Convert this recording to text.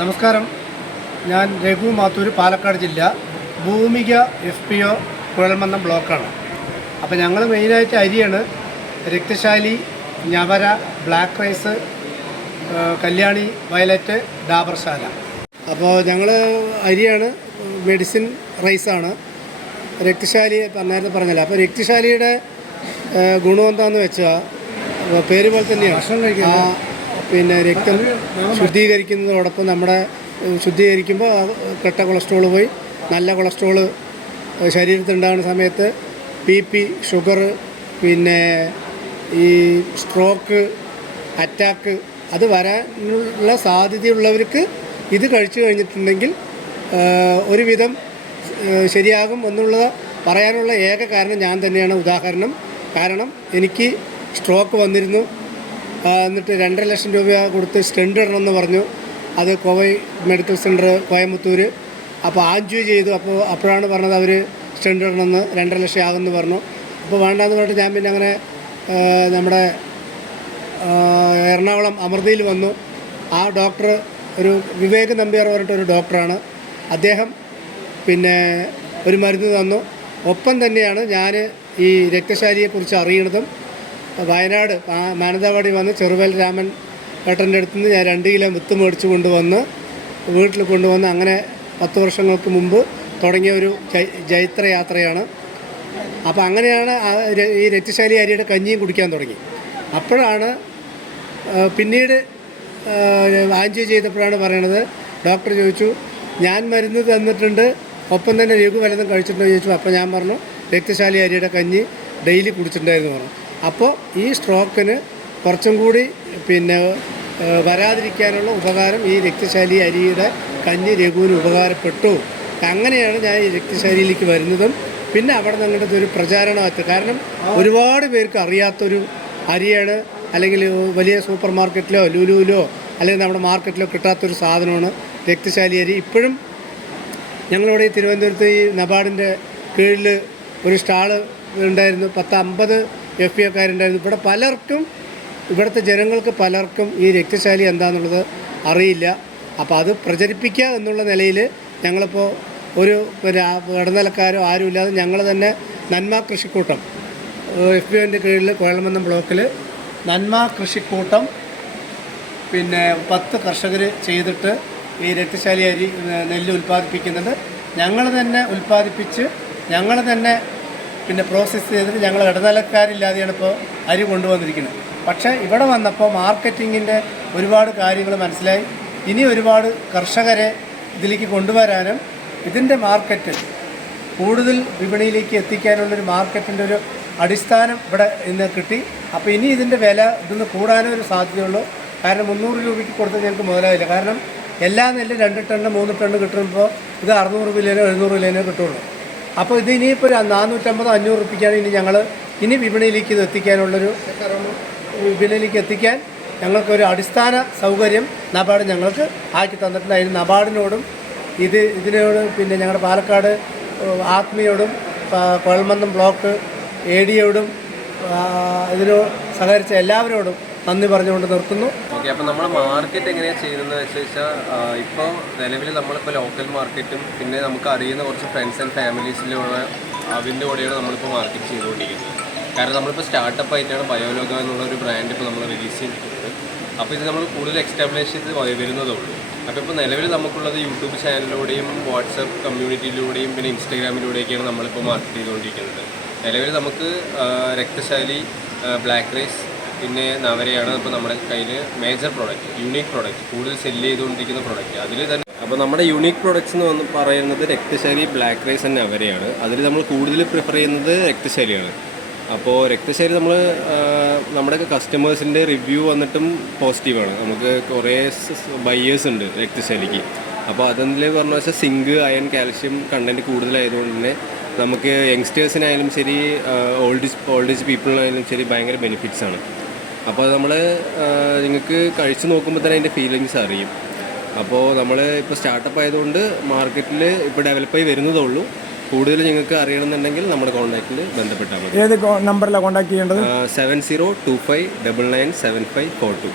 നമസ്കാരം. ഞാൻ രഘു മാത്തൂർ പാലക്കാട് ജില്ല. Bhoomika F P O Kuzhalmannam ബ്ലോക്കാണ്. അപ്പോൾ ഞങ്ങൾ മെയിനായിട്ട് അരിയാണ്. Rakthashali Njavara black rice Kalyani violet Dabarshala അപ്പോൾ ഞങ്ങൾ അരിയാണ് മെഡിസിൻ റൈസാണ്. രക്തശാലി പറഞ്ഞായിരുന്നു നേരത്തെ പറഞ്ഞല്ലോ. അപ്പോൾ രക്തശാലിയുടെ ഗുണം എന്താണെന്ന് വെച്ചാൽ പേര് പോലെ തന്നെയാണ്. ആ പിന്നെ രക്തം ശുദ്ധീകരിക്കുന്നതോടൊപ്പം നമ്മുടെ ശുദ്ധീകരിക്കുമ്പോൾ കെട്ട കൊളസ്ട്രോൾ പോയി. നല്ല കൊളസ്ട്രോൾ ശരീരത്തിൽ ഉണ്ടാകുന്ന സമയത്ത് ബി പി ഷുഗർ പിന്നെ ഈ സ്ട്രോക്ക് അറ്റാക്ക് അത് വരാനുള്ള സാധ്യതയുള്ളവർക്ക് ഇത് കഴിച്ചു കഴിഞ്ഞിട്ടുണ്ടെങ്കിൽ ഒരുവിധം ശരിയാകും എന്നുള്ളത് പറയാനുള്ള ഏക കാരണം ഞാൻ തന്നെയാണ് ഉദാഹരണം. കാരണം എനിക്ക് സ്ട്രോക്ക് വന്നിരുന്നു. എന്നിട്ട് രണ്ടര ലക്ഷം രൂപ കൊടുത്ത് സ്റ്റെൻഡ് ഇടണമെന്ന് പറഞ്ഞു. അത് കോവൈ മെഡിക്കൽ സെന്റർ കോയമ്പത്തൂർ. അപ്പോൾ ആഞ്ചു ചെയ്തു. അപ്പോൾ അപ്പോഴാണ് പറഞ്ഞത് അവർ സ്റ്റെൻഡ് ഇടണമെന്ന് രണ്ടര ലക്ഷം ആകുമെന്ന് പറഞ്ഞു. അപ്പോൾ വേണ്ടാന്ന് പറഞ്ഞിട്ട് ഞാൻ പിന്നെ അങ്ങനെ നമ്മുടെ എറണാകുളം അമൃതയിൽ വന്നു. ആ ഡോക്ടർ ഒരു വിവേക് നമ്പ്യാർ പറഞ്ഞിട്ട് ഒരു ഡോക്ടറാണ്. അദ്ദേഹം പിന്നെ ഒരു മരുന്ന് തന്നു. ഒപ്പം തന്നെയാണ് ഞാൻ ഈ രക്തശാലിയെക്കുറിച്ച് അറിയണതും വയനാട് മാനന്തവാടി വന്ന് ചെറുവേൽ രാമൻ ഏട്ടന്റെ അടുത്ത് നിന്ന് ഞാൻ രണ്ട് കിലോ വിത്ത് മേടിച്ച് കൊണ്ടുവന്ന് വീട്ടിൽ കൊണ്ടുവന്ന് അങ്ങനെ പത്ത് വർഷങ്ങൾക്ക് മുമ്പ് തുടങ്ങിയ ഒരു ജൈത്ര യാത്രയാണ് അപ്പോൾ അങ്ങനെയാണ് ഈ രക്തശാലി അരിയുടെ കഞ്ഞിയും കുടിക്കാൻ തുടങ്ങി. അപ്പോഴാണ് പിന്നീട് ആഞ്ചു ചെയ്തപ്പോഴാണ് പറയണത് ഡോക്ടർ ചോദിച്ചു ഞാൻ മരുന്ന് തന്നിട്ടുണ്ട് ഒപ്പം തന്നെ രഘു വലതും കഴിച്ചിട്ടുണ്ടോ ചോദിച്ചു അപ്പോൾ ഞാൻ പറഞ്ഞു രക്തശാലി അരിയുടെ കഞ്ഞി ഡെയിലി കുടിച്ചിട്ടുണ്ടായിരുന്നു പറഞ്ഞു. അപ്പോൾ ഈ സ്ട്രോക്കിന് കുറച്ചും കൂടി പിന്നെ വരാതിരിക്കാനുള്ള ഉപകാരം ഈ രക്തശാലി അരിയുടെ കഞ്ഞി രഘുവിന് ഉപകാരപ്പെട്ടു. അങ്ങനെയാണ് ഞാൻ ഈ രക്തശാലിയിലേക്ക് വരുന്നതും. പിന്നെ അവിടെ നിങ്ങളുടെ ഒരു പ്രചാരണമായിട്ട് കാരണം ഒരുപാട് പേർക്ക് അറിയാത്തൊരു അരിയാണ് അല്ലെങ്കിൽ വലിയ സൂപ്പർ മാർക്കറ്റിലോ ലുലുവിലോ അല്ലെങ്കിൽ നമ്മുടെ മാർക്കറ്റിലോ കിട്ടാത്തൊരു സാധനമാണ് രക്തശാലി അരി. ഇപ്പോഴും ഞങ്ങളിവിടെ തിരുവനന്തപുരത്ത് ഈ നബാർഡിന്റെ കീഴിൽ ഒരു സ്റ്റാൾ ഉണ്ടായിരുന്നു. പത്ത് അമ്പത് എഫ് പി ഒക്കാരുണ്ടായിരുന്നു ഇവിടെ പലർക്കും ഇവിടുത്തെ ജനങ്ങൾക്ക് പലർക്കും ഈ രക്തശാലി എന്താണെന്നുള്ളത് അറിയില്ല. അപ്പോൾ അത് പ്രചരിപ്പിക്കുക എന്നുള്ള നിലയിൽ ഞങ്ങളിപ്പോൾ ഒരു ഇടനിലക്കാരോ ആരും ഇല്ലാതെ ഞങ്ങൾ തന്നെ നന്മ കൃഷിക്കൂട്ടം എഫ് പി ഒന്റെ കീഴിൽ കോഴമന്നം ബ്ലോക്കിൽ നന്മ കൃഷിക്കൂട്ടം പിന്നെ പത്ത് കർഷകർ ചെയ്തിട്ട് ഈ രക്തശാലി അരി നെല്ല് ഉൽപ്പാദിപ്പിക്കുന്നുണ്ട്. ഞങ്ങൾ തന്നെ ഉൽപ്പാദിപ്പിച്ച് ഞങ്ങൾ തന്നെ പിന്നെ പ്രോസസ്സ് ചെയ്തിട്ട് ഞങ്ങൾ ഇടനിലക്കാരില്ലാതെയാണ് ഇപ്പോൾ അരി കൊണ്ടുവന്നിരിക്കുന്നത്. പക്ഷേ ഇവിടെ വന്നപ്പോൾ മാർക്കറ്റിങ്ങിന്റെ ഒരുപാട് കാര്യങ്ങൾ മനസ്സിലായി. ഇനി ഒരുപാട് കർഷകരെ ഇതിലേക്ക് കൊണ്ടുവരാനും ഇതിന്റെ മാർക്കറ്റ് കൂടുതൽ വിപണിയിലേക്ക് എത്തിക്കാനുള്ളൊരു മാർക്കറ്റിന്റെ ഒരു അടിസ്ഥാനം ഇവിടെ ഇന്ന് കിട്ടി. അപ്പോൾ ഇനി ഇതിന്റെ വില ഇതൊന്ന് കൂടാനേ ഒരു സാധ്യതയുള്ളൂ. കാരണം മുന്നൂറ് രൂപയ്ക്ക് കൊടുത്താൽ ഞങ്ങൾക്ക് മുതലാവില്ല കാരണം എല്ലാ നെല്ലും രണ്ട് ടണ്ണ് മൂന്ന് ടണ്ണ് കിട്ടുമ്പോൾ ഇത് അറുന്നൂറ് കിലോനോ എഴുന്നൂറ് കിലോനോ കിട്ടുള്ളൂ. അപ്പോൾ ഇത് ഇനിയിപ്പോൾ ഒരു നാനൂറ്റമ്പതോ അഞ്ഞൂറ് റുപ്യക്കാണ് ഇനി ഞങ്ങൾ ഇനി വിപണിയിലേക്ക് ഇത് എത്തിക്കാനുള്ളൊരു വിപണിയിലേക്ക് എത്തിക്കാൻ ഞങ്ങൾക്കൊരു അടിസ്ഥാന സൗകര്യം നബാർഡ് ഞങ്ങൾക്ക് ആക്കി തന്നിട്ടുണ്ട്. അതിന് നബാർഡിനോടും ഇത് ഇതിനോട് പിന്നെ ഞങ്ങളുടെ പാലക്കാട് ആത്മയോടും ആത്മീയോടും കുഴൽമന്ദം ബ്ലോക്ക് എ ഡിയോടും ഇതിനോ സഹകരിച്ച എല്ലാവരോടും നന്ദി പറഞ്ഞുകൊണ്ട് നിർത്തുന്നു. ഓക്കെ അപ്പോൾ നമ്മൾ മാർക്കറ്റ് എങ്ങനെയാണ് ചെയ്യുന്നത് വെച്ച് വെച്ചാൽ ഇപ്പോൾ നിലവിൽ നമ്മളിപ്പോൾ ലോക്കൽ മാർക്കറ്റും പിന്നെ നമുക്ക് അറിയുന്ന കുറച്ച് ഫ്രണ്ട്സ് ആൻഡ് ഫാമിലീസിലുള്ള അതിന്റെ കൂടെയാണ് നമ്മളിപ്പോൾ മാർക്കറ്റ് ചെയ്തുകൊണ്ടിരിക്കുന്നത്. കാരണം നമ്മളിപ്പോൾ സ്റ്റാർട്ടപ്പ് ആയിട്ടാണ് ബയോലോഗ എന്നുള്ള ഒരു ബ്രാൻഡ് ഇപ്പോൾ നമ്മൾ റിലീസ് ചെയ്തിട്ടുണ്ട്. അപ്പോൾ ഇത് നമ്മൾ കൂടുതൽ എക്സ്റ്റാബ്ലിഷ് ചെയ്ത് വരുന്നതേ ഉള്ളൂ അപ്പോൾ ഇപ്പോൾ നിലവിൽ നമുക്കുള്ളത് യൂട്യൂബ് ചാനലിലൂടെയും വാട്സപ്പ് കമ്മ്യൂണിറ്റിയിലൂടെയും പിന്നെ ഇൻസ്റ്റാഗ്രാമിലൂടെയൊക്കെയാണ് നമ്മളിപ്പോൾ മാർക്കറ്റ് ചെയ്തുകൊണ്ടിരിക്കുന്നത്. നിലവിൽ നമുക്ക് രക്തശാലി ബ്ലാക്ക് റൈസ് പിന്നെ നവരയാണ് ഇപ്പോൾ നമ്മുടെ കയ്യിൽ മേജർ പ്രോഡക്റ്റ് യൂണിക് പ്രോഡക്റ്റ് കൂടുതൽ സെല്ല് ചെയ്തുകൊണ്ടിരിക്കുന്ന പ്രോഡക്റ്റ് അതിൽ തന്നെ അപ്പോൾ നമ്മുടെ യൂണിക് പ്രോഡക്റ്റ്സ് എന്ന് വന്ന് പറയുന്നത് രക്തശാലി ബ്ലാക്ക് റൈസ് ആൻഡ് നവരയാണ് അതിൽ നമ്മൾ കൂടുതൽ പ്രിഫർ ചെയ്യുന്നത് രക്തശാലിയാണ്. അപ്പോൾ രക്തശാലി നമ്മൾ നമ്മുടെ കസ്റ്റമേഴ്സിന്റെ റിവ്യൂ വന്നിട്ടും പോസിറ്റീവാണ് നമുക്ക് കുറേ ബയ്യേഴ്സ് ഉണ്ട് രക്തശാലിക്ക്. അപ്പോൾ അതെന്തിൽ പറഞ്ഞ വെച്ചാൽ സിങ്ക് അയൺ കാൽഷ്യം കണ്ടന്റ് കൂടുതലായതുകൊണ്ട് തന്നെ നമുക്ക് യങ്സ്റ്റേഴ്സിനായാലും ശരി ഓൾഡ് ഓൾഡ് ഏജ് പീപ്പിളിനായാലും ശരി ഭയങ്കര ബെനിഫിറ്റ്സ് ആണ്. അപ്പോൾ നമ്മൾ നിങ്ങൾക്ക് കഴിച്ചു നോക്കുമ്പോൾ തന്നെ അതിന്റെ ഫീലിങ്സ് അറിയും. അപ്പോൾ നമ്മൾ ഇപ്പോൾ സ്റ്റാർട്ടപ്പ് ആയതുകൊണ്ട് മാർക്കറ്റിൽ ഇപ്പോൾ ഡെവലപ്പായി വരുന്നതേ ഉള്ളൂ കൂടുതൽ നിങ്ങൾക്ക് അറിയണമെന്നുണ്ടെങ്കിൽ നമ്മുടെ കോൺടാക്റ്റിൽ ബന്ധപ്പെട്ടാൽ മതി. ഏത് നമ്പറിലാണ് കോൺടാക്ട് ചെയ്യേണ്ടത്? Seven zero two five double nine seven five four two